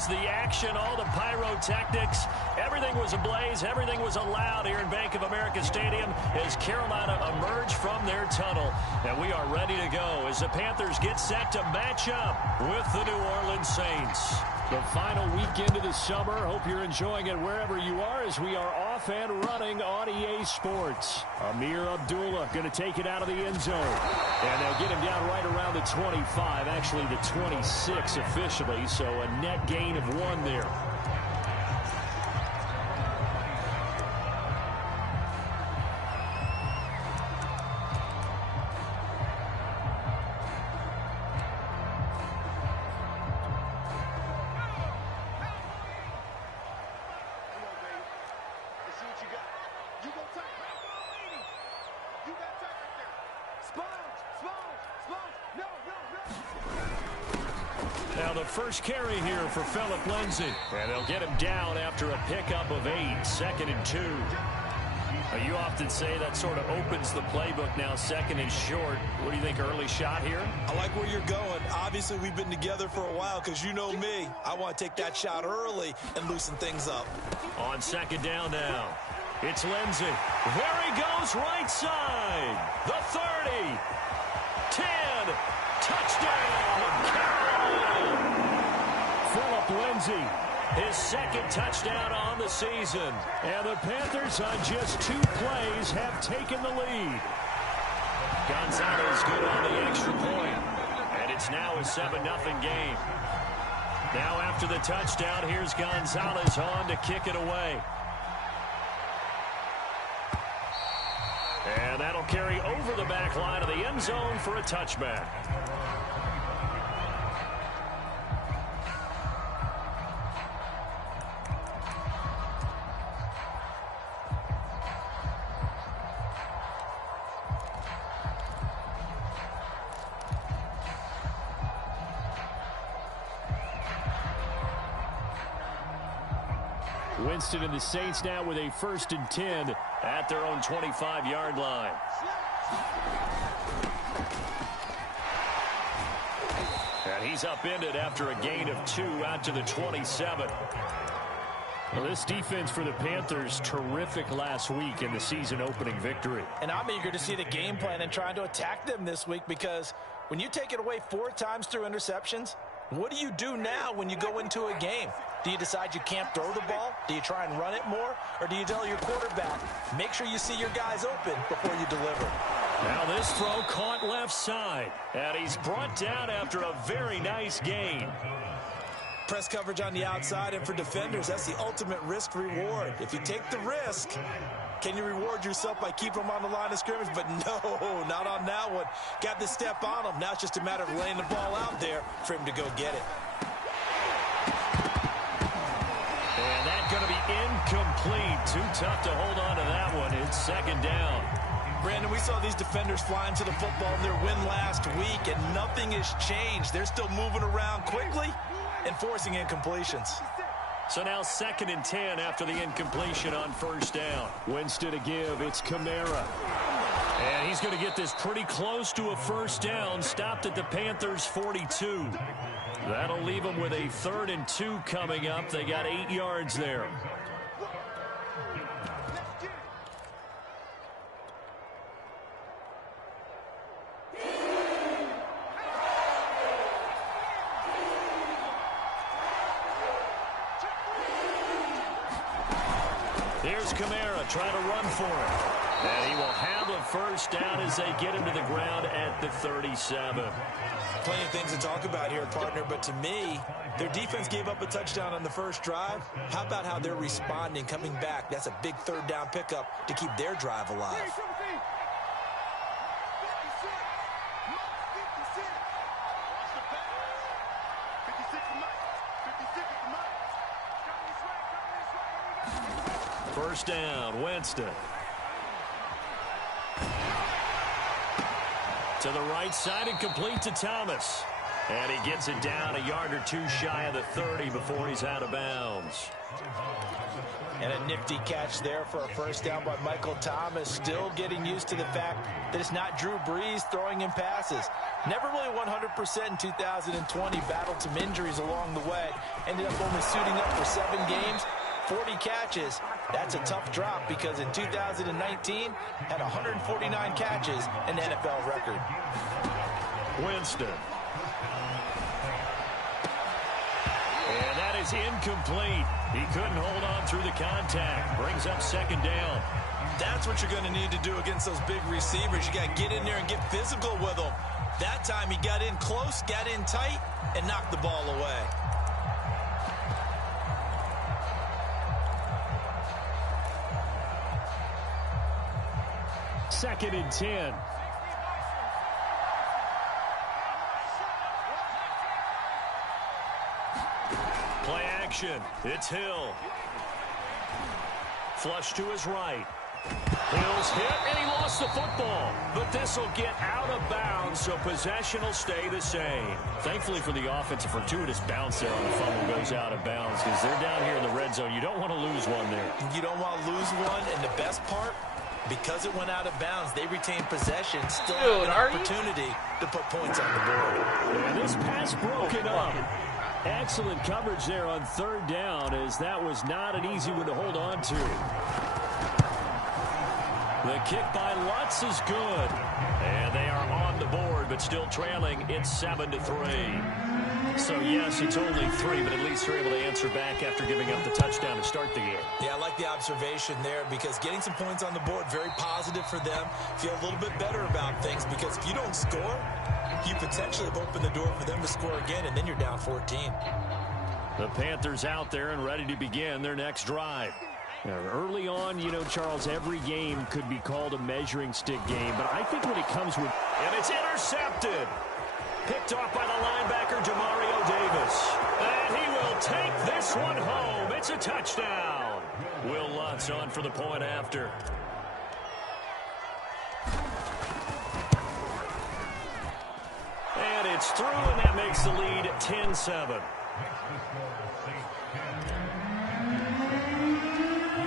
was the action, all the pyrotechnics. Everything was ablaze. Everything was allowed here in Bank of America Stadium as Carolina emerged from their tunnel. And we are ready to go as the Panthers get set to match up with the New Orleans Saints. The final weekend of the summer. Hope you're enjoying it wherever you are as we are off and running on EA Sports. Amir Abdullah going to take it out of the end zone. And they'll get him down right around the 25, actually the 26 officially, so a net gain of 1 there. Now the first carry here for Phillip Lindsay. And they'll get him down after a pickup of 8, 2nd and 2. You often say that sort of opens the playbook now, 2nd and short. What do you think, early shot here? I like where you're going. Obviously, we've been together for a while because you know me. I want to take that shot early and loosen things up. On 2nd down now, it's Lindsay. There he goes, right side. The 30. 10. Touchdown, Carolina. Phillip Lindsay, his 2nd touchdown on the season. And the Panthers on just 2 plays have taken the lead. Gonzalez good on the extra point. And it's now a 7-0 game. Now after the touchdown, here's Gonzalez on to kick it away. And that'll carry over the back line of the end zone for a touchback. Winston and the Saints now with a 1st and 10 at their own 25-yard line. And he's upended after a gain of 2 out to the 27. Well, this defense for the Panthers, terrific last week in the season-opening victory. And I'm eager to see the game plan and trying to attack them this week, because when you take it away 4 times through interceptions, what do you do now when you go into a game? Do you decide you can't throw the ball? Do you try and run it more? Or do you tell your quarterback, make sure you see your guys open before you deliver? Now this throw caught left side. And he's brought down after a very nice gain. Press coverage on the outside, and for defenders, that's the ultimate risk reward. If you take the risk, can you reward yourself by keeping them on the line of scrimmage? But no, not on that one. Got to step on them. Now it's just a matter of laying the ball out there for him to go get it. And that's going to be incomplete. Too tough to hold on to that one. It's 2nd down. Brandon, we saw these defenders flying to the football in their win last week, and nothing has changed. They're still moving around quickly and forcing incompletions. So now 2nd and 10 after the incompletion on 1st down. Winston to give. It's Kamara. And he's going to get this pretty close to a 1st down. Stopped at the Panthers' 42. That'll leave them with a 3rd and 2 coming up. They got 8 yards there. Here's Kamara trying to run for it. And he will have a 1st down as they get him to the ground at the 37. Plenty of things to talk about here, partner, but to me, their defense gave up a touchdown on the first drive. How about how they're responding, coming back? That's a big 3rd down pickup to keep their drive alive. First down, Winston. To the right side and complete to Thomas. And he gets it down a yard or two shy of the 30 before he's out of bounds. And a nifty catch there for a first down by Michael Thomas. Still getting used to the fact that it's not Drew Brees throwing him passes. Never really 100% in 2020. Battled some injuries along the way. Ended up only suiting up for 7 games, 40 catches. That's a tough drop because in 2019, had 149 catches, an NFL record. Winston. And that is incomplete. He couldn't hold on through the contact. Brings up second down. That's what you're going to need to do against those big receivers. You got to get in there and get physical with them. That time he got in close, got in tight, and knocked the ball away. Second and 10. Play action. It's Hill. Flush to his right. Hill's hit, and he lost the football. But this will get out of bounds, so possession will stay the same. Thankfully for the offense, a fortuitous bounce there on the fumble goes out of bounds because they're down here in the red zone. You don't want to lose one there. You don't want to lose one, and the best part, because it went out of bounds, they retained possession, still have an opportunity to put points on the board. And this pass broken up. Excellent coverage there on third down, as that was not an easy one to hold on to. The kick by Lutz is good. And they are on the board, but still trailing. It's 7-3. So, yes, it's only 3, but at least they're able to answer back after giving up the touchdown to start the game. Yeah, I like the observation there because getting some points on the board, very positive for them. Feel a little bit better about things because if you don't score, you potentially have opened the door for them to score again, and then you're down 14. The Panthers out there and ready to begin their next drive. Now, early on, you know, Charles, every game could be called a measuring stick game, but I think when it comes with... And it's intercepted. Picked off by the linebacker, Demario Davis. And he will take this one home. It's a touchdown. Will Lutz on for the point after. And it's through, and that makes the lead 10-7.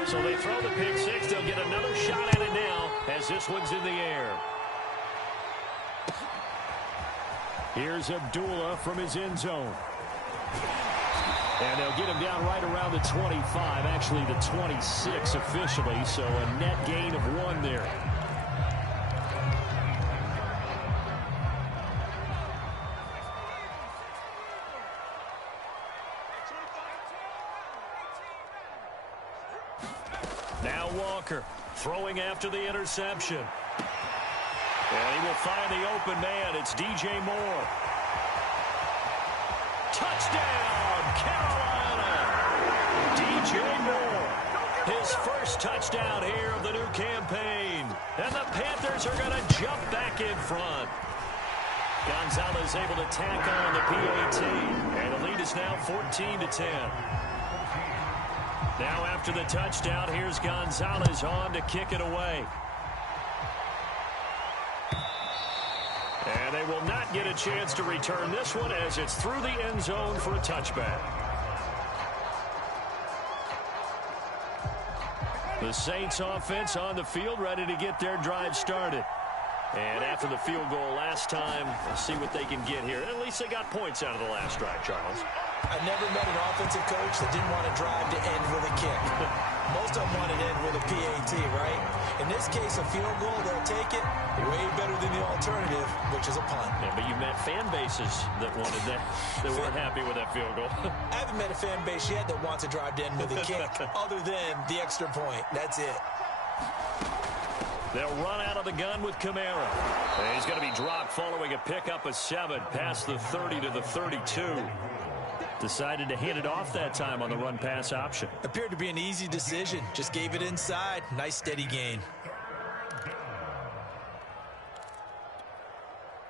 So they throw the pick six. They'll get another shot at it now as this one's in the air. Here's Abdullah from his end zone. And they'll get him down right around the 25, actually the 26 officially, so a net gain of 1 there. Now Walker throwing after the interception. And he will find the open man. It's DJ Moore. Touchdown, Carolina. DJ Moore. His first touchdown here of the new campaign. And the Panthers are going to jump back in front. Gonzalez able to tack on the PAT. And the lead is now 14-10. Now after the touchdown, here's Gonzalez on to kick it away. And they will not get a chance to return this one as it's through the end zone for a touchback. The Saints offense on the field ready to get their drive started. And after the field goal last time, we'll see what they can get here. At least they got points out of the last drive, Charles. I never met an offensive coach that didn't want to drive to end with a kick. Most of them want to end with a PAT, right? In this case, a field goal, they'll take it way better than the alternative, which is a punt. Yeah, but you met fan bases that wanted that, that weren't happy with that field goal. I haven't met a fan base yet that wants to drive to end with a kick other than the extra point. That's it. They'll run out of the gun with Kamara. And he's going to be dropped following a pickup of 7 past the 30 to the 32. Decided to hand it off that time on the run-pass option. Appeared to be an easy decision. Just gave it inside. Nice steady gain.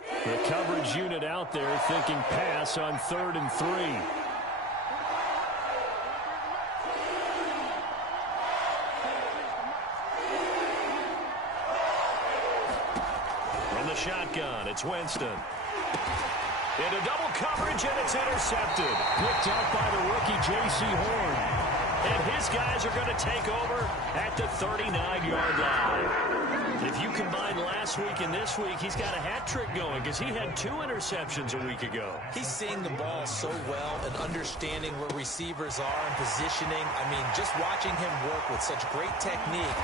The coverage unit out there thinking pass on 3rd and 3. From the shotgun, it's Winston. Into double coverage, and it's intercepted. Picked out by the rookie, J.C. Horn. And his guys are going to take over at the 39-yard line. If you combine last week and this week, he's got a hat trick going because he had 2 interceptions a week ago. He's seeing the ball so well and understanding where receivers are and positioning. I mean, just watching him work with such great technique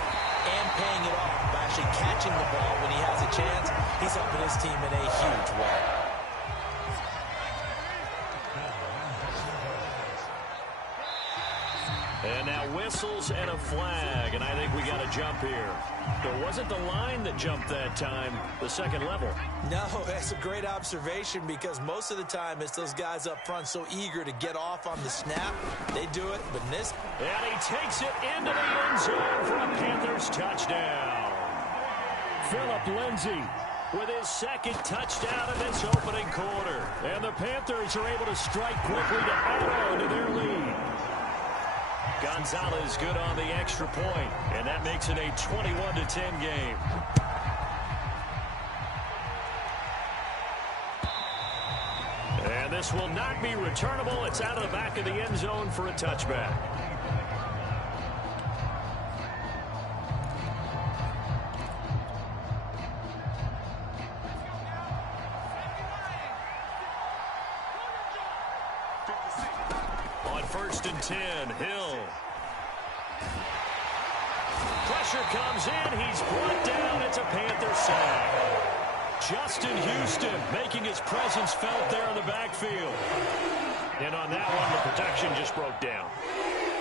and paying it off by actually catching the ball when he has a chance, he's helping his team in a huge way. And now whistles and a flag, and I think we got a jump here. It wasn't the line that jumped that time, the second level. No, that's a great observation because most of the time it's those guys up front so eager to get off on the snap. They do it, but in this... And he takes it into the end zone for a Panthers touchdown. Phillip Lindsay with his second touchdown in this opening quarter. And the Panthers are able to strike quickly to add on to their lead. Gonzalez good on the extra point, and that makes it a 21-10 game. And this will not be returnable. It's out of the back of the end zone for a touchback. On 1st and 10, Hill. Pressure comes in. He's brought down. It's a Panther sack. Justin Houston making his presence felt there in the backfield. And on that one, the protection just broke down.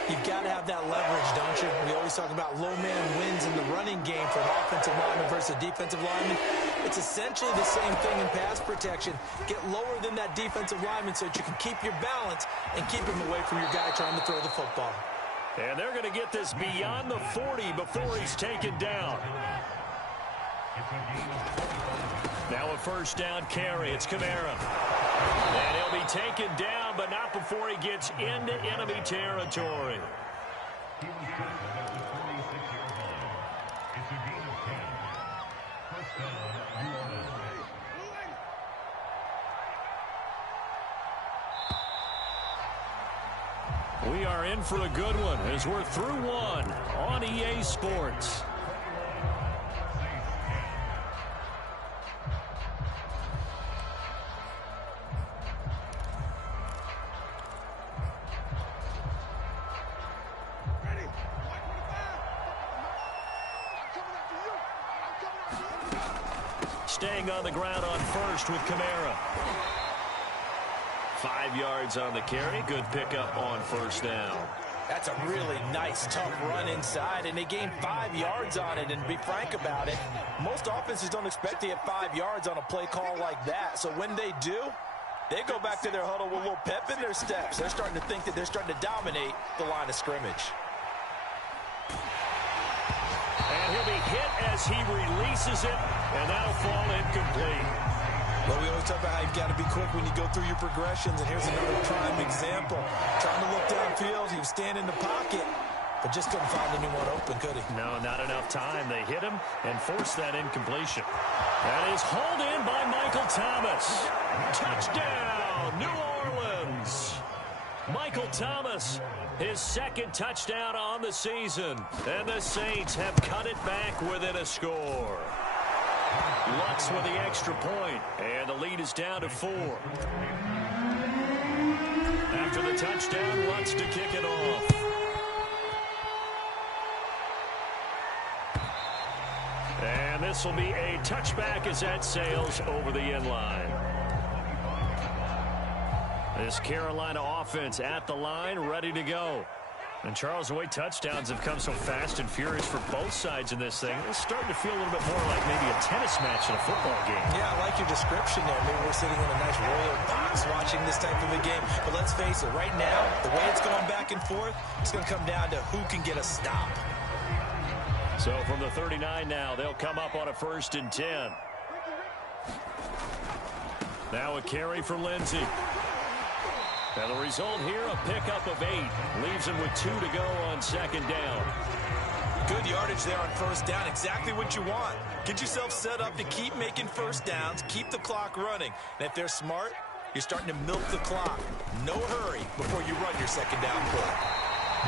You've got to have that leverage, don't you? We always talk about low man wins in the running game for an offensive lineman versus a defensive lineman. It's essentially the same thing in pass protection. Get lower than that defensive lineman so that you can keep your balance and keep him away from your guy trying to throw the football. And they're going to get this beyond the 40 before he's taken down. Now a first down carry. It's Kamara. And he'll be taken down, but not before he gets into enemy territory. We are in for a good one as we're through one on EA Sports. Staying on the ground on first with Kamara. 5 yards on the carry. Good pickup on first down. That's a really nice, tough run inside, and they gained 5 yards on it. And to be frank about it, most offenses don't expect to get 5 yards on a play call like that. So when they do, they go back to their huddle with a little pep in their steps. They're starting to think that they're starting to dominate the line of scrimmage. And he'll be hit as he releases it, and that'll fall incomplete. Well, we always talk about how you've got to be quick when you go through your progressions, and here's another prime example. Trying to look downfield, he was standing in the pocket, but just couldn't find anyone open, could he? No, not enough time. They hit him and forced that incompletion. That is hauled in by Michael Thomas. Touchdown, New Orleans. Michael Thomas, his second touchdown on the season, and the Saints have cut it back within a score. Lutz with the extra point, and the lead is down to 4. After the touchdown, Lutz to kick it off. And this will be a touchback as that sails over the end line. This Carolina offense at the line, ready to go. And Charles, the way touchdowns have come so fast and furious for both sides in this thing, it's starting to feel a little bit more like maybe a tennis match in a football game. Yeah, I like your description there. Maybe we're sitting in a nice royal box watching this type of a game. But let's face it, right now, the way it's going back and forth, it's going to come down to who can get a stop. So from the 39 now, they'll come up on a 1st and 10. Now a carry for Lindsay. And the result here, a pickup of 8. Leaves him with 2 to go on 2nd down. Good yardage there on 1st down. Exactly what you want. Get yourself set up to keep making 1st downs, keep the clock running. And if they're smart, You're starting to milk the clock. No hurry before you run your second down play.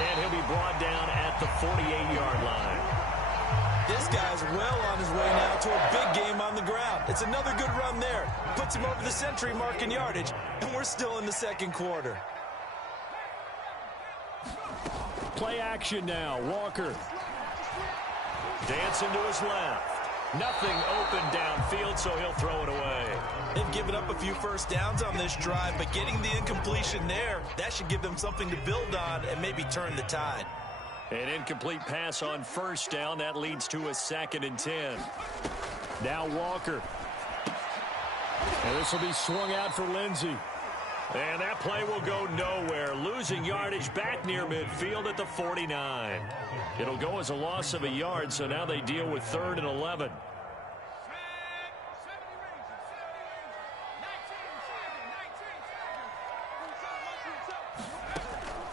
And he'll be brought down at the 48-yard line. This guy's well on his way now to a big game on the ground. It's another good run there. Puts him over the century mark in yardage, and we're still in the second quarter. Play action now. Walker. Dancing to his left. Nothing open downfield, so he'll throw it away. They've given up a few first downs on this drive, but getting the incompletion there, that should give them something to build on and maybe turn the tide. An incomplete pass on first down. That leads to a 2nd and 10. Now Walker. And this will be swung out for Lindsey. And that play will go nowhere. Losing yardage back near midfield at the 49. It'll go as a loss of a yard, so now they deal with 3rd and 11.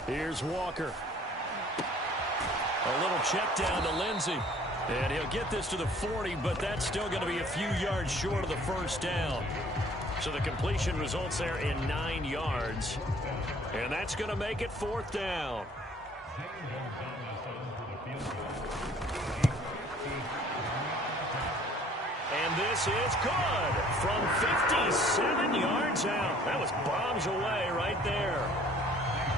Here's Walker. A little check down to Lindsey. And he'll get this to the 40, but that's still going to be a few yards short of the first down. So the completion results there in 9 yards. And that's going to make it 4th down. And this is good from 57 yards out. That was bombs away right there.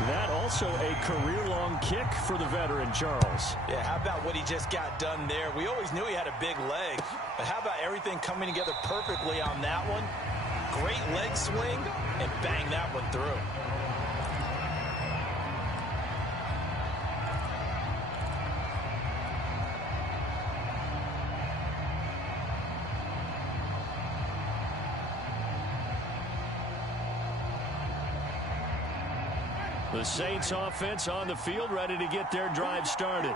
That also a career-long kick for the veteran, Charles. Yeah, how about what he just got done there? We always knew he had a big leg, but how about everything coming together perfectly on that one? Great leg swing, and bang that one through. The Saints offense on the field, ready to get their drive started.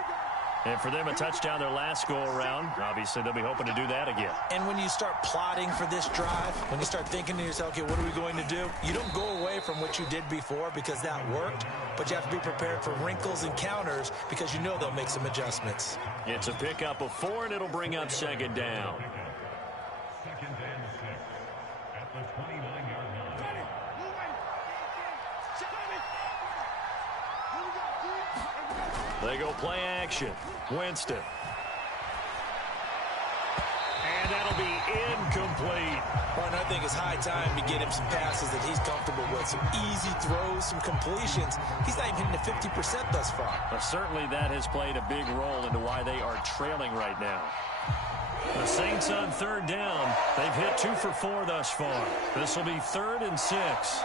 And for them, a touchdown their last go-around. Obviously, they'll be hoping to do that again. And when you start plotting for this drive, when you start thinking to yourself, okay, what are we going to do? You don't go away from what you did before because that worked, but you have to be prepared for wrinkles and counters because you know they'll make some adjustments. It's a pickup of 4, and it'll bring up 2nd down. They go play action. Winston. And that'll be incomplete. And I think it's high time to get him some passes that he's comfortable with. Some easy throws, some completions. He's not even hitting the 50% thus far. Well, certainly that has played a big role into why they are trailing right now. The Saints on 3rd down. They've hit 2 for 4 thus far. This will be 3rd and 6.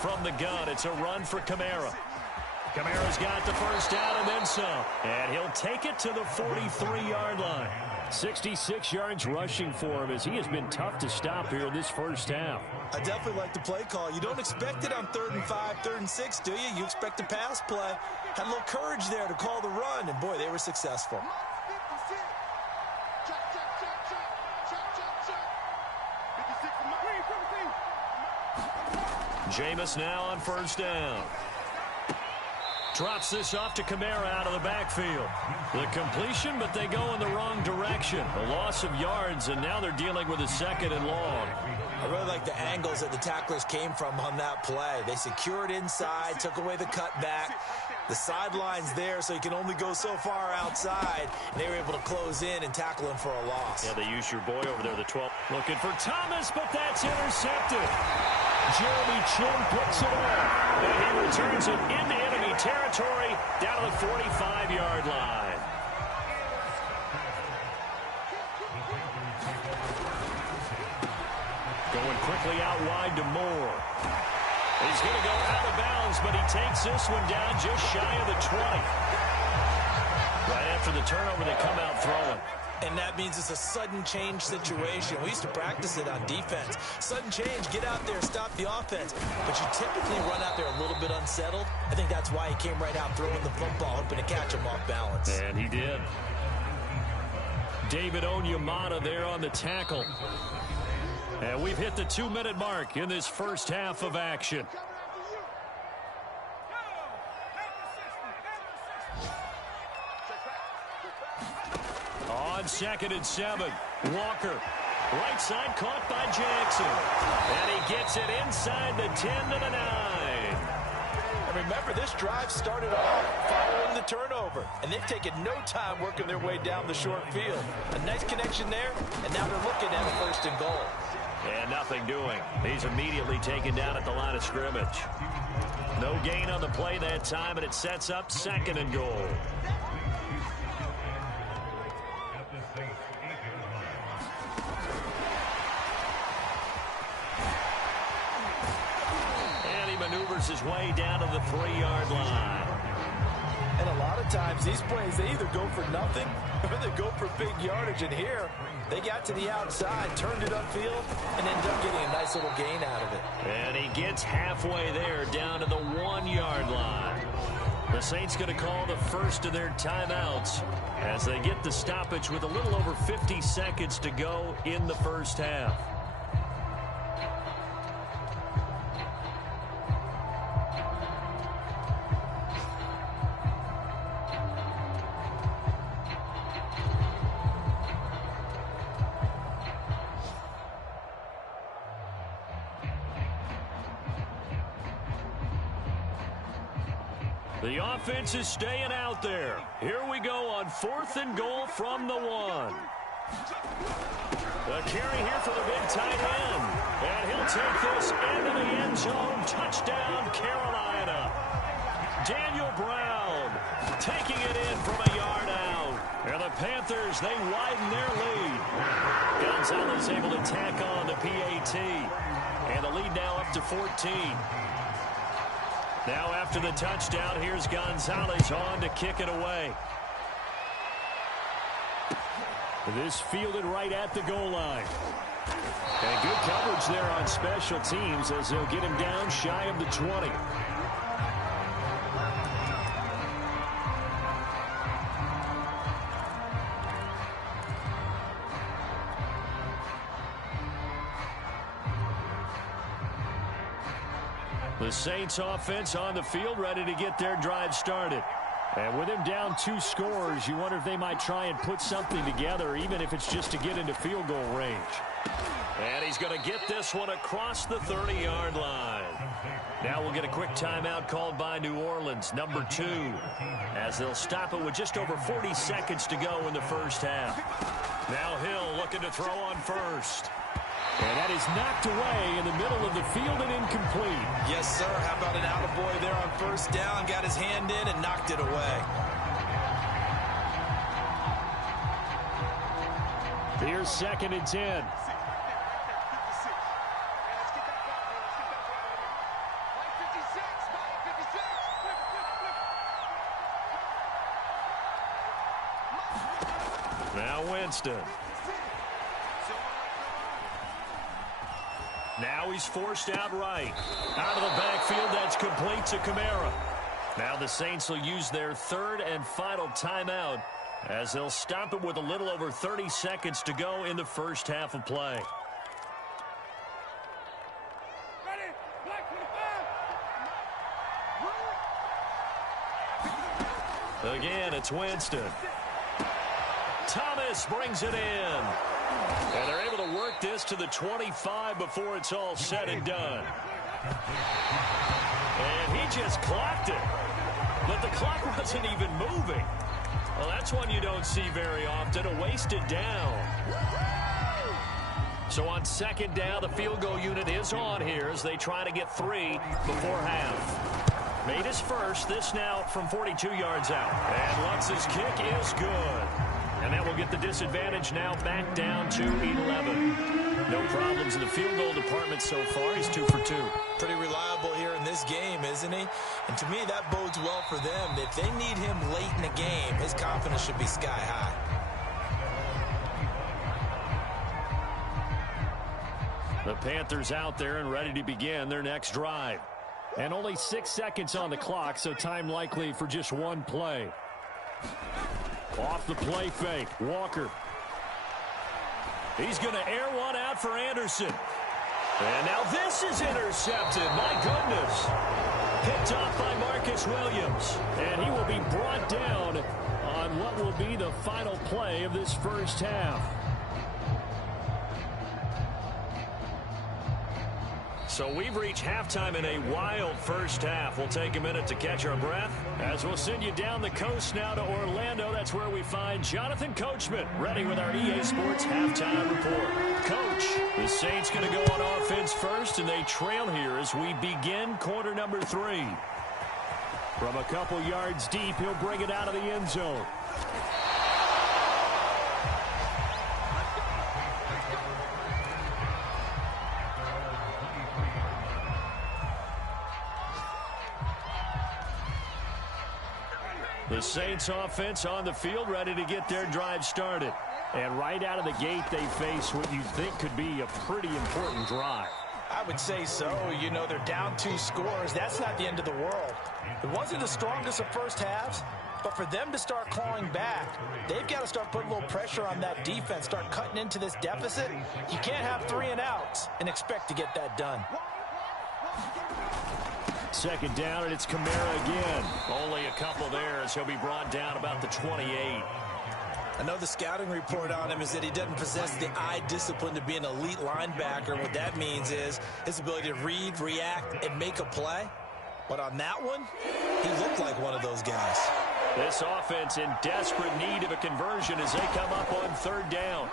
From the gun, it's a run for Kamara. Kamara's got the first down and then some. And he'll take it to the 43-yard line. 66 yards rushing for him as he has been tough to stop here in this first half. I definitely like the play call. You don't expect it on 3rd and 5, 3rd and 6, do you? You expect a pass play. Had a little courage there to call the run, and boy, they were successful. Jameis now on first down. Drops this off to Kamara out of the backfield. The completion, but they go in the wrong direction. A loss of yards, and now they're dealing with a 2nd and long. I really like the angles that the tacklers came from on that play. They secured inside, took away the cutback. The sideline's there, so you can only go so far outside. They were able to close in and tackle him for a loss. Yeah, they used your boy over there, the 12. Looking for Thomas, but that's intercepted. Jeremy Chin picks it up, and he returns it into enemy territory down to the 45-yard line. Going quickly out wide to Moore. He's going to go out of bounds, but he takes this one down just shy of the 20. Right after the turnover, they come out throwing. And that means it's a sudden change situation. We used to practice it on defense. Sudden change, get out there, stop the offense. But you typically run out there a little bit unsettled. I think that's why he came right out throwing the football, hoping to catch him off balance. And he did. David Onyemata there on the tackle. And we've hit the 2-minute mark in this first half of action. On 2nd and 7, Walker. Right side caught by Jackson. And he gets it inside the 10 to the 9. And remember, this drive started off following the turnover. And they've taken no time working their way down the short field. A nice connection there, and now they're looking at a 1st and goal. And nothing doing. He's immediately taken down at the line of scrimmage. No gain on the play that time, and it sets up 2nd and goal. And he maneuvers his way down to the 3-yard line. And a lot of times, these plays, they either go for nothing or they go for big yardage. And here, they got to the outside, turned it upfield, and ended up getting a nice little gain out of it. And he gets halfway there, down to the 1-yard line. The Saints going to call the first of their timeouts as they get the stoppage with a little over 50 seconds to go in the first half. The offense is staying out there. Here we go on 4th and goal from the 1. The carry here for the big tight end. And he'll take this into the end zone. Touchdown, Carolina. Daniel Brown taking it in from a yard out. And the Panthers, they widen their lead. Gonzalez able to tack on the PAT. And the lead now up to 14. Now after the touchdown, here's Gonzalez on to kick it away. This fielded right at the goal line. And good coverage there on special teams as they'll get him down shy of the 20. The Saints offense on the field, ready to get their drive started. And with him down 2 scores, you wonder if they might try and put something together, even if it's just to get into field goal range. And he's going to get this one across the 30-yard line. Now we'll get a quick timeout called by New Orleans, number 2, as they'll stop it with just over 40 seconds to go in the first half. Now Hill looking to throw on first. And that is knocked away in the middle of the field and incomplete. Yes, sir. How about an attaboy there on 1st down? Got his hand in and knocked it away. Here's 2nd and 10. Now Winston. Now he's forced out right. Out of the backfield, that's complete to Kamara. Now the Saints will use their 3rd and final timeout as they'll stop it with a little over 30 seconds to go in the first half of play. Again, it's Winston. Thomas brings it in. And they're able to work this to the 25 before it's all said and done. And he just clocked it. But the clock wasn't even moving. Well, that's one you don't see very often, a wasted down. So on 2nd down, the field goal unit is on here as they try to get 3 before half. Made his first, this now from 42 yards out. And Lutz's kick is good. And that will get the disadvantage now back down to 11. No problems in the field goal department so far. He's 2 for 2. Pretty reliable here in this game, isn't he? And to me, that bodes well for them. If they need him late in the game, his confidence should be sky high. The Panthers out there and ready to begin their next drive. And only 6 seconds on the clock, so time likely for just one play. Off the play fake, Walker. He's going to air one out for Anderson. And now this is intercepted. My goodness. Picked off by Marcus Williams. And he will be brought down on what will be the final play of this first half. So we've reached halftime in a wild first half. We'll take a minute to catch our breath as we'll send you down the coast now to Orlando. That's where we find Jonathan Coachman ready with our EA Sports halftime report. Coach, the Saints going to go on offense first, and they trail here as we begin quarter number 3. From a couple yards deep, he'll bring it out of the end zone. The Saints offense on the field, ready to get their drive started. And right out of the gate, they face what you think could be a pretty important drive. I would say so. You know, they're down 2 scores. That's not the end of the world. It wasn't the strongest of first halves, but for them to start clawing back, they've got to start putting a little pressure on that defense, start cutting into this deficit. You can't have 3 and outs and expect to get that done. Second down, and it's Kamara again. Only a couple there as he'll be brought down about the 28. I know the scouting report on him is that he doesn't possess the eye discipline to be an elite linebacker. What that means is his ability to read, react, and make a play. But on that one, he looked like one of those guys. This offense in desperate need of a conversion as they come up on third down.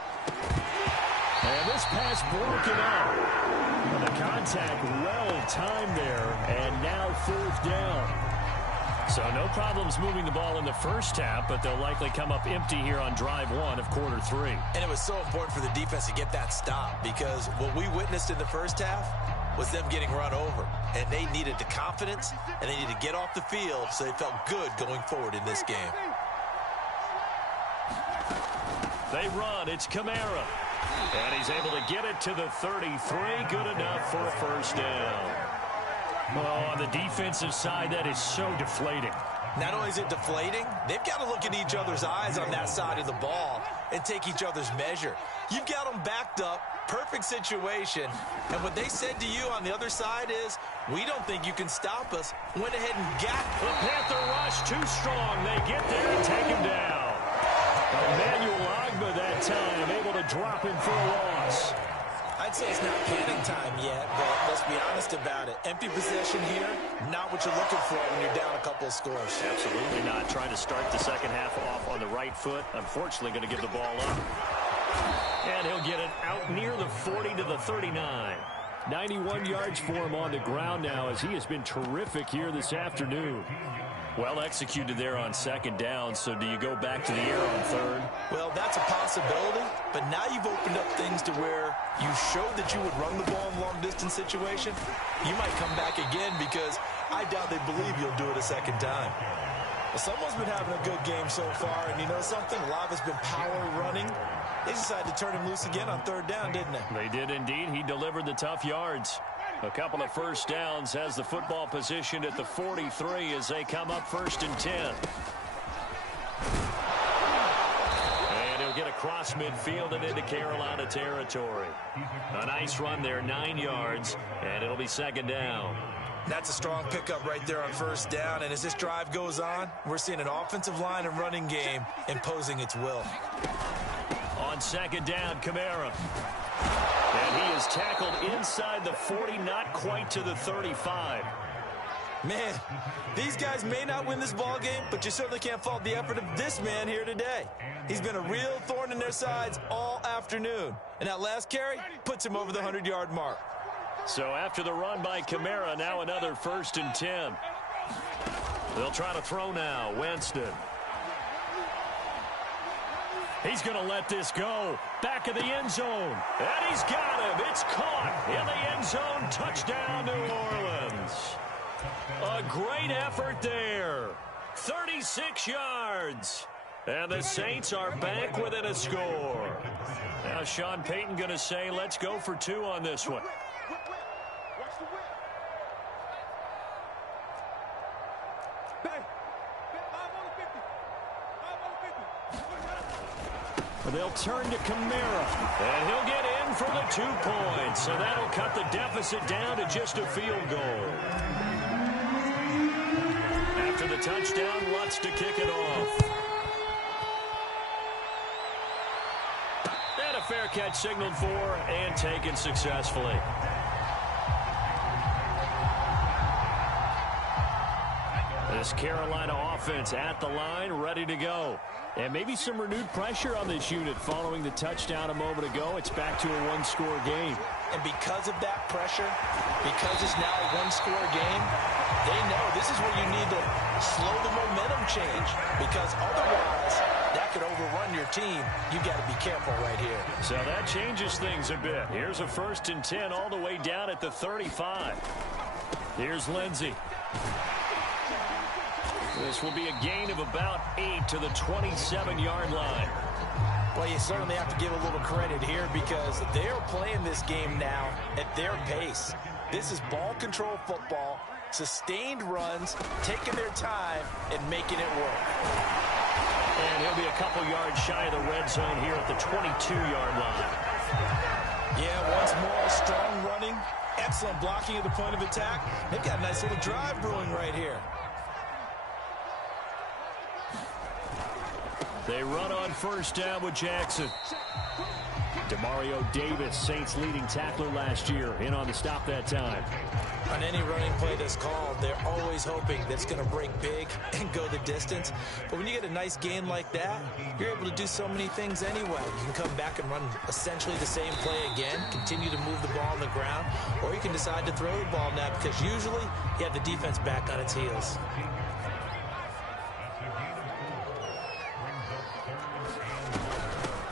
And this pass broken up. And the contact well timed there, and now fourth down. So no problems moving the ball in the first half, but they'll likely come up empty here on drive 1 of quarter 3. And it was so important for the defense to get that stop, because what we witnessed in the first half was them getting run over. And they needed the confidence, and they needed to get off the field so they felt good going forward in this game. They run. It's Kamara. And he's able to get it to the 33. Good enough for a first down. Oh, on the defensive side, that is so deflating. Not only is it deflating, they've got to look in each other's eyes on that side of the ball and take each other's measure. You've got them backed up, perfect situation, and what they said to you on the other side is, we don't think you can stop us. Went ahead and got the Panther rush too strong. They get there and take him down. Emmanuel Ogbah that time, able to drop him for a loss. I'd say it's not panic time yet, but let's be honest about it. Empty possession here, not what you're looking for when you're down a couple of scores. Absolutely not. Trying to start the second half off on the right foot. Unfortunately, going to give the ball up. And he'll get it out near the 40 to the 39. 91 yards for him on the ground now as he has been terrific here this afternoon. Well executed there on second down, so do you go back to the air on third? Well, that's a possibility, but now you've opened up things to where you showed that you would run the ball in long-distance situation. You might come back again because I doubt they believe you'll do it a second time. Well, someone's been having a good game so far, and you know something? A lot of it's been power running. They decided to turn him loose again on third down, didn't they? They did indeed. He delivered the tough yards. A couple of first downs, has the football positioned at the 43 as they come up first and 10. And he'll get across midfield and into Carolina territory. A nice run there, 9 yards, and it'll be second down. That's a strong pickup right there on first down, and as this drive goes on, we're seeing an offensive line and running game imposing its will. On second down, Kamara. And he is tackled inside the 40, not quite to the 35. Man, these guys may not win this ball game, but you certainly can't fault the effort of this man here today. He's been a real thorn in their sides all afternoon. And that last carry puts him over the 100-yard mark. So after the run by Kamara, now another first and 10. They'll try to throw now. Winston. He's going to let this go. Back of the end zone. And he's got him. It's caught in the end zone. Touchdown, New Orleans. A great effort there. 36 yards. And the Saints are back within a score. Now Sean Payton going to say, let's go for 2 on this one. They'll turn to Kamara, and he'll get in for the 2 points. So that'll cut the deficit down to just a field goal. After the touchdown, Lutz to kick it off. And a fair catch signaled for and taken successfully. This Carolina offense at the line, ready to go. And maybe some renewed pressure on this unit following the touchdown a moment ago. It's back to a one-score game. And because of that pressure, because it's now a one-score game, they know this is where you need to slow the momentum change, because otherwise that could overrun your team. You've got to be careful right here. So that changes things a bit. Here's a 1st and 10 all the way down at the 35. Here's Lindsey. This will be a gain of about 8 to the 27-yard line. Well, you certainly have to give a little credit here, because they're playing this game now at their pace. This is ball control football, sustained runs, taking their time and making it work. And he'll be a couple yards shy of the red zone here at the 22-yard line. Yeah, once more, strong running, excellent blocking at the point of attack. They've got a nice little drive brewing right here. They run on 1st down with Jackson. Demario Davis, Saints leading tackler last year, in on the stop that time. On any running play that's called, they're always hoping that it's going to break big and go the distance. But when you get a nice gain like that, you're able to do so many things anyway. You can come back and run essentially the same play again, continue to move the ball on the ground, or you can decide to throw the ball now, because usually you have the defense back on its heels.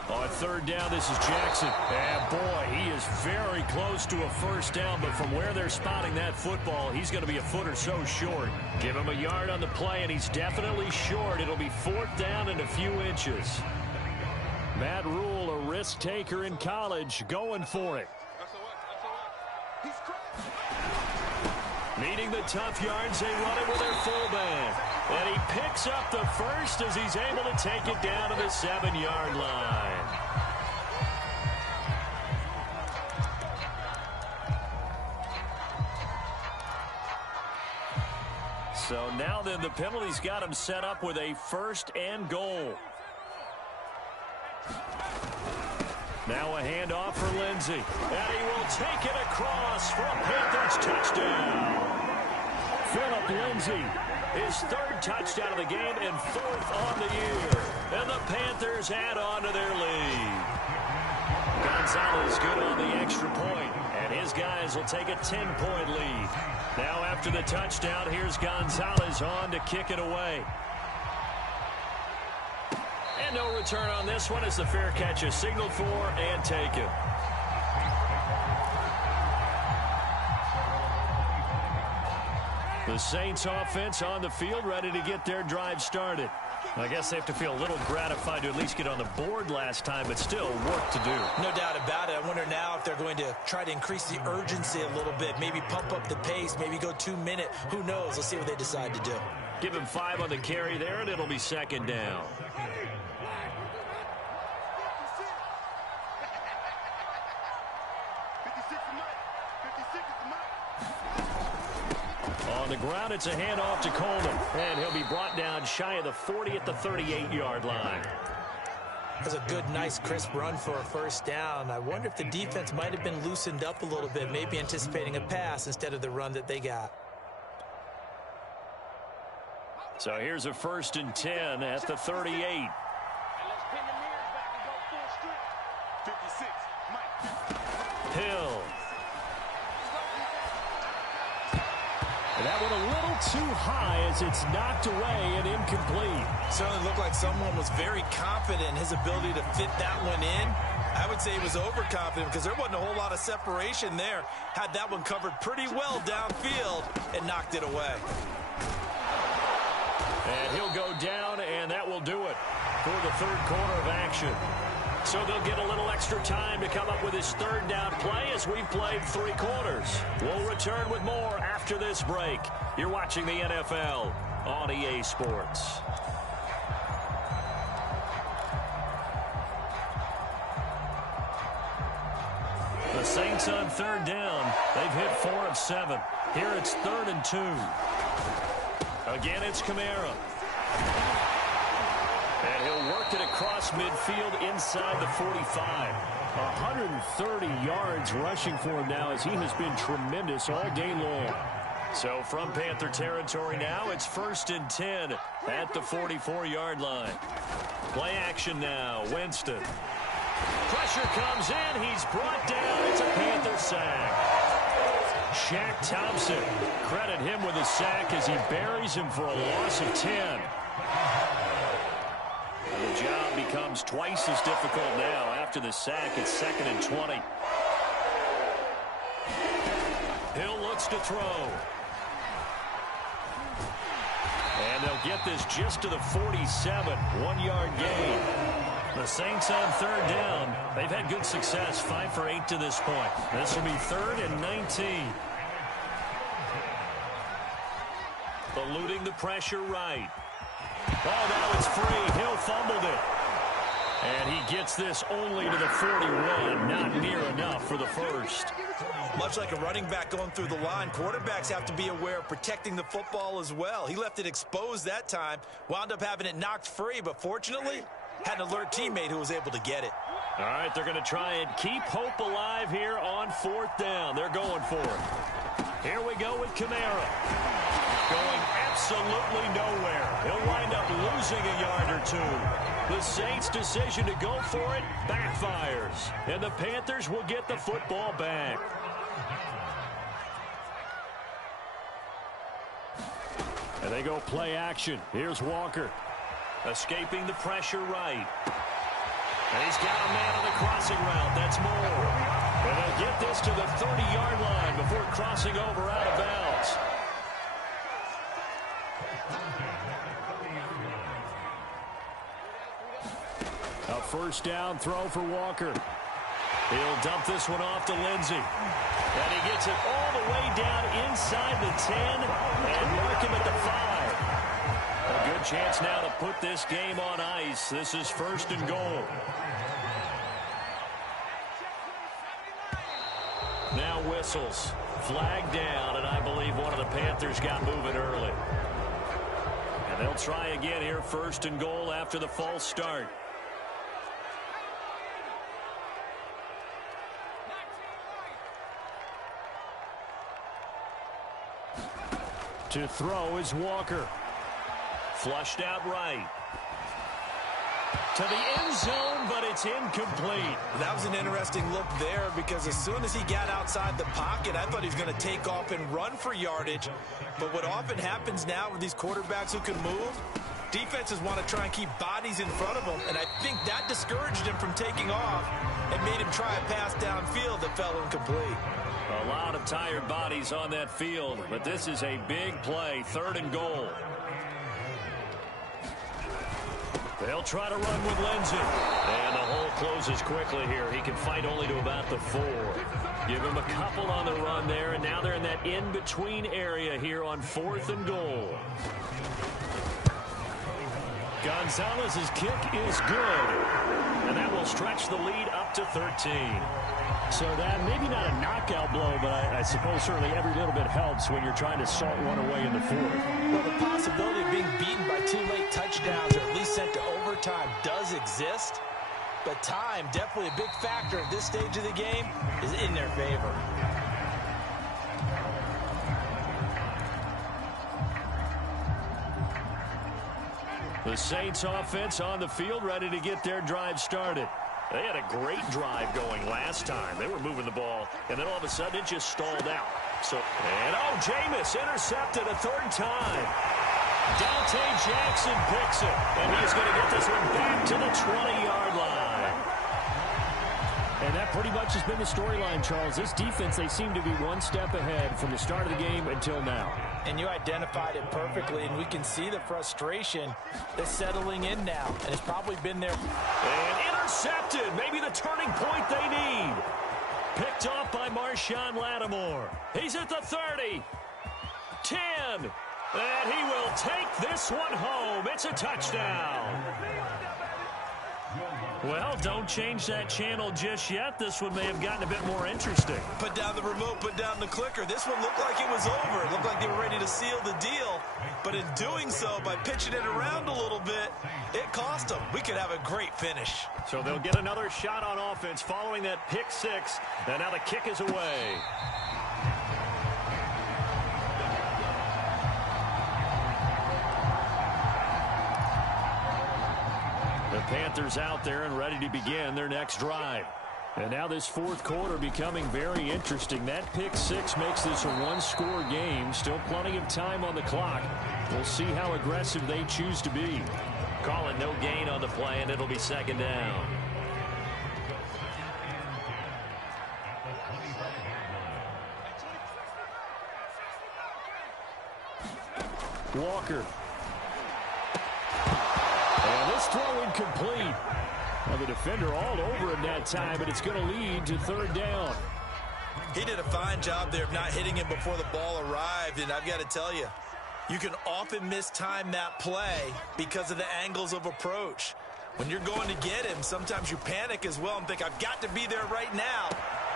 On 3rd down, this is Jackson. And boy, he is very close to a 1st down, but from where they're spotting that football, he's going to be a foot or so short. Give him a yard on the play, and he's definitely short. It'll be 4th down and a few inches. Matt Rule, a risk taker in college, going for it. Needing the tough yards, they run it with their fullback. And he picks up the 1st as he's able to take it down to the 7-yard line. So now then, the penalty's got him set up with a 1st and goal. Now a handoff for Lindsey. And he will take it across for a Panthers touchdown. Phillip Lindsey, his 3rd touchdown of the game and 4th on the year. And the Panthers add on to their lead. Gonzalez good on the extra point, and his guys will take a 10-point lead. Now after the touchdown, here's Gonzalez on to kick it away. And no return on this one as the fair catch is signaled for and taken. The Saints offense on the field, ready to get their drive started. I guess they have to feel a little gratified to at least get on the board last time, but still work to do. No doubt about it. I wonder now if they're going to try to increase the urgency a little bit, maybe pump up the pace, maybe go 2-minute. Who knows? Let's see what they decide to do. Give him 5 on the carry there, and it'll be 2nd down. On the ground, it's a handoff to Coleman, and he'll be brought down shy of the 40 at the 38-yard line. That's a good, nice, crisp run for a 1st down. I wonder if the defense might have been loosened up a little bit, maybe anticipating a pass instead of the run that they got. So here's a 1st and 10 at the 38. Hill. And that one a little too high as it's knocked away and incomplete. Certainly looked like someone was very confident in his ability to fit that one in. I would say he was overconfident because there wasn't a whole lot of separation there. Had that one covered pretty well downfield and knocked it away. And he'll go down, and that will do it for the 3rd quarter of action. So they'll get a little extra time to come up with his 3rd down play as we've played 3 quarters. We'll return with more after this break. You're watching the NFL on EA Sports. The Saints on 3rd down. They've hit 4 of 7. Here it's 3rd and 2. Again, it's Kamara. And he'll work it across midfield inside the 45. 130 yards rushing for him now as he has been tremendous all day long. So from Panther territory now, it's 1st and 10 at the 44-yard line. Play action now. Winston. Pressure comes in. He's brought down. It's a Panther sack. Shaq Thompson. Credit him with a sack as he buries him for a loss of 10. The job becomes twice as difficult now. After the sack, it's 2nd and 20. Hill looks to throw. And they'll get this just to the 47. 1-yard gain. The Saints on 3rd down. They've had good success. 5 for 8 to this point. This will be 3rd and 19. Eluding the pressure right. Oh, now it's free. Hill fumbled it. And he gets this only to the 41. Not near enough for the first. Much like a running back going through the line, quarterbacks have to be aware of protecting the football as well. He left it exposed that time, wound up having it knocked free, but fortunately, had an alert teammate who was able to get it. All right, they're going to try and keep hope alive here on 4th down. They're going for it. Here we go with Kamara. Going absolutely nowhere. He'll wind up losing a yard or two. The Saints' decision to go for it backfires. And the Panthers will get the football back. And they go play action. Here's Walker. Escaping the pressure right. And he's got a man on the crossing route. That's more. And they'll get this to the 30-yard line before crossing over out of bounds. A 1st down throw for Walker. He'll dump this one off to Lindsey. And he gets it all the way down inside the 10 and mark him at the 5. A good chance now to put this game on ice. This is 1st and goal. Now whistles. Flag down, and I believe one of the Panthers got moving early. And they'll try again here, 1st and goal after the false start. To throw is Walker. Flushed out right. To the end zone, but it's incomplete. That was an interesting look there because as soon as he got outside the pocket, I thought he was going to take off and run for yardage. But what often happens now with these quarterbacks who can move, defenses want to try and keep bodies in front of them, and I think that discouraged him from taking off and made him try a pass downfield that fell incomplete. A lot of tired bodies on that field, but this is a big play, 3rd and goal. They'll try to run with Lindsey. And the hole closes quickly here. He can fight only to about the 4. Give him a couple on the run there, and now they're in that in-between area here on 4th and goal. Gonzalez's kick is good, and that will stretch the lead up to 13. So that maybe not a knockout blow, but I suppose certainly every little bit helps when you're trying to salt one away in the 4th. Well, the possibility of being beaten by 2 late touchdowns or at least sent to overtime does exist, but time, definitely a big factor at this stage of the game, is in their favor. The Saints offense on the field, ready to get their drive started. They had a great drive going last time. They were moving the ball, and then all of a sudden it just stalled out. And Jameis intercepted a 3rd time. Dante Jackson picks it, and he's going to get this one back to the 20-yard line. And that pretty much has been the storyline, Charles. This defense, they seem to be one step ahead from the start of the game until now. And you identified it perfectly, and we can see the frustration that's settling in now, and it's probably been there. And intercepted, maybe the turning point they need. Picked off by Marshawn Lattimore. He's at the 30, 10, and he will take this one home. It's a touchdown. Well, don't change that channel just yet. This one may have gotten a bit more interesting. Put down the remote, put down the clicker. This one looked like it was over. It looked like they were ready to seal the deal. But in doing so, by pitching it around a little bit, it cost them. We could have a great finish. So they'll get another shot on offense following that pick 6. And now the kick is away. The Panthers out there and ready to begin their next drive. And now this fourth quarter becoming very interesting. That pick six makes this a one-score game. Still plenty of time on the clock. We'll see how aggressive they choose to be. Call it no gain on the play, and it'll be second down. Walker. And this throw incomplete. Well, the defender all over him that time, but it's going to lead to third down. He did a fine job there of not hitting him before the ball arrived, and I've got to tell you, you can often mistime that play because of the angles of approach. When you're going to get him, sometimes you panic as well and think, I've got to be there right now.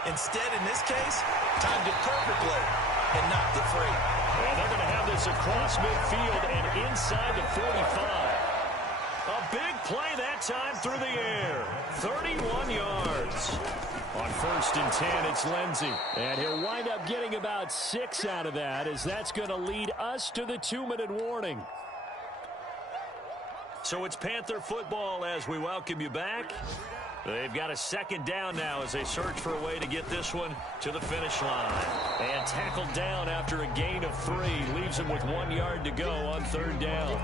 Instead, in this case, timed it perfectly and knocked it free. And they're going to have this across midfield and inside the 45. A big play that time through the air. 31 yards. On 1st and 10, it's Lindsey. And he'll wind up getting about 6 out of that, as that's going to lead us to the 2-minute warning. So it's Panther football as we welcome you back. They've got a second down now as they search for a way to get this one to the finish line. And tackled down after a gain of 3. Leaves him with 1 yard to go on third down.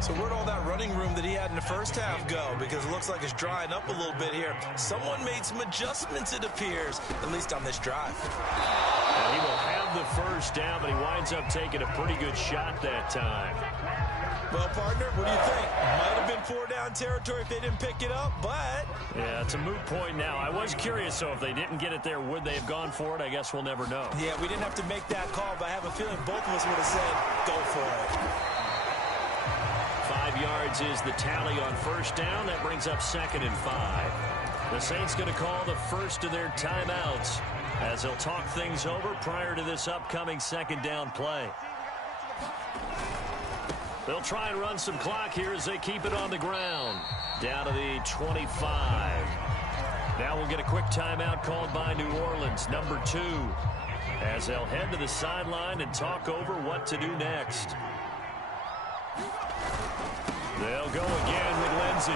So where'd all that running room that he had in the first half go? Because it looks like it's drying up a little bit here. Someone made some adjustments, it appears, at least on this drive. And he will have the first down, but he winds up taking a pretty good shot that time. Well, partner, what do you think? Might have been 4-down territory if they didn't pick it up, but... Yeah, it's a moot point now. I was curious, so if they didn't get it there, would they have gone for it? I guess we'll never know. Yeah, we didn't have to make that call, but I have a feeling both of us would have said, go for it. 5 yards is the tally on first down. That brings up 2nd and 5. The Saints going to call the first of their timeouts as they'll talk things over prior to this upcoming second down play. They'll try and run some clock here as they keep it on the ground. Down to the 25. Now we'll get a quick timeout called by New Orleans, number 2, as they'll head to the sideline and talk over what to do next. They'll go again with Lindsey.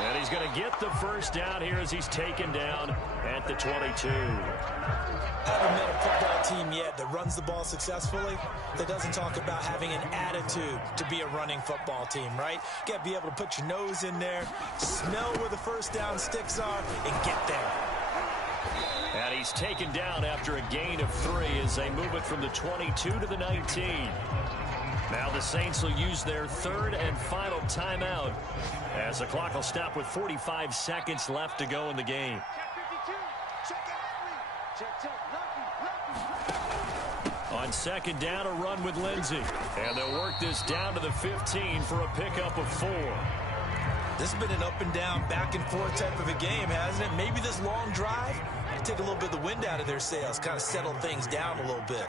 And he's going to get the first down here as he's taken down at the 22. I haven't met a football team yet that runs the ball successfully that doesn't talk about having an attitude to be a running football team, right? You got to be able to put your nose in there, smell where the first down sticks are, and get there. And he's taken down after a gain of 3 as they move it from the 22 to the 19. Now the Saints will use their third and final timeout as the clock will stop with 45 seconds left to go in the game. On second down, a run with Lindsey. And they'll work this down to the 15 for a pickup of 4. This has been an up and down, back and forth type of a game, hasn't it? Maybe this long drive take a little bit of the wind out of their sails, kind of settle things down a little bit.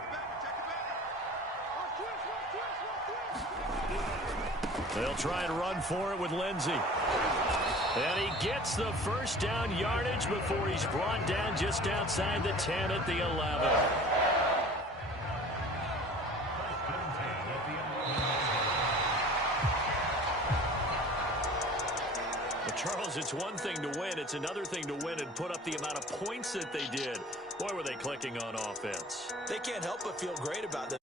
They'll try and run for it with Lindsey. And he gets the first down yardage before he's brought down just outside the 10 at the 11. But Charles, it's one thing to win. It's another thing to win and put up the amount of points that they did. Boy, were they clicking on offense. They can't help but feel great about that.